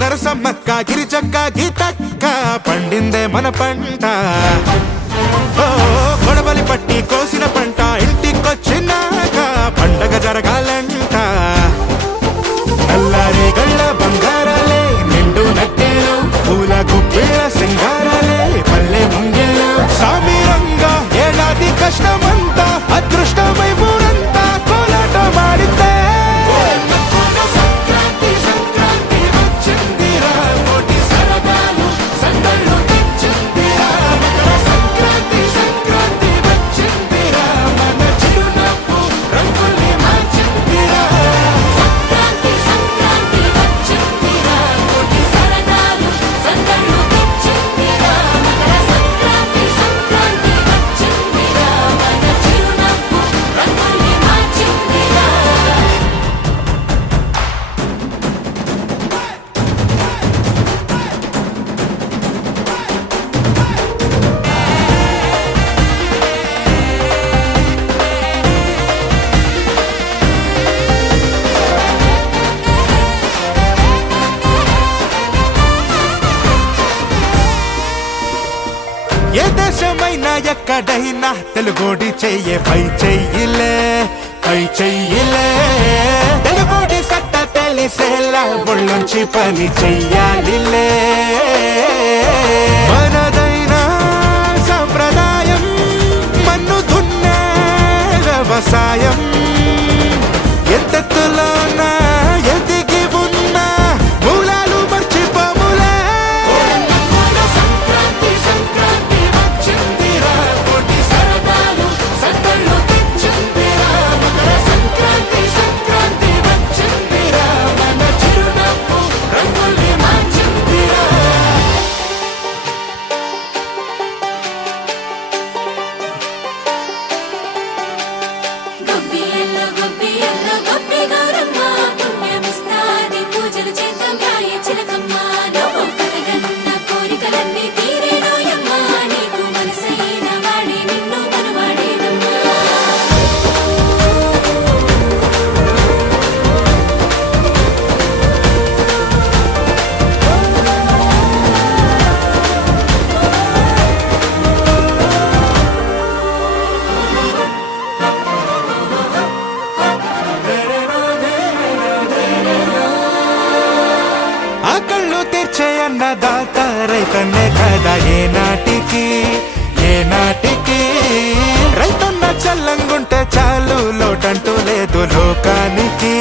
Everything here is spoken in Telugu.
నరసమ్మక్క గిరిచక్క గీతక్క పండిందే మన పంట గొడవలి పట్టి కోసిన పంట ఇంటికొచ్చినాక పండగ జరగాలంట నల్లారే గళ్ళ బంగారాలే నిండు నట్టేలు పూల గుప్పిళ్ళ సింగారాలే పల్లె ముంగిళ్ళు సామీరంగా ఏడాది కష్టమంతా అదృష్టమై ఊరంతా కోలాట మాడితే ఏ దేశమైనా ఎక్కడైనా తెలుగోడి చెయ్యే పై చెయ్యిలే తెలుగోడి సట్ట తెలిసేలా ఒళ్ళొంచి పని చెయ్యాలిలే మనదైనా సంప్రదాయం మన్ను దున్నే వ్యవసాయం ఎంతెత్తులోనా ఎదిగి ఉన్నా మూలాలు మర్చిపోములే అన్నదాత రైతన్నే కదా ఏనాటికి రైతన్న చల్లంగుంటే చాలు లోటంటూ లేదు లోకానికి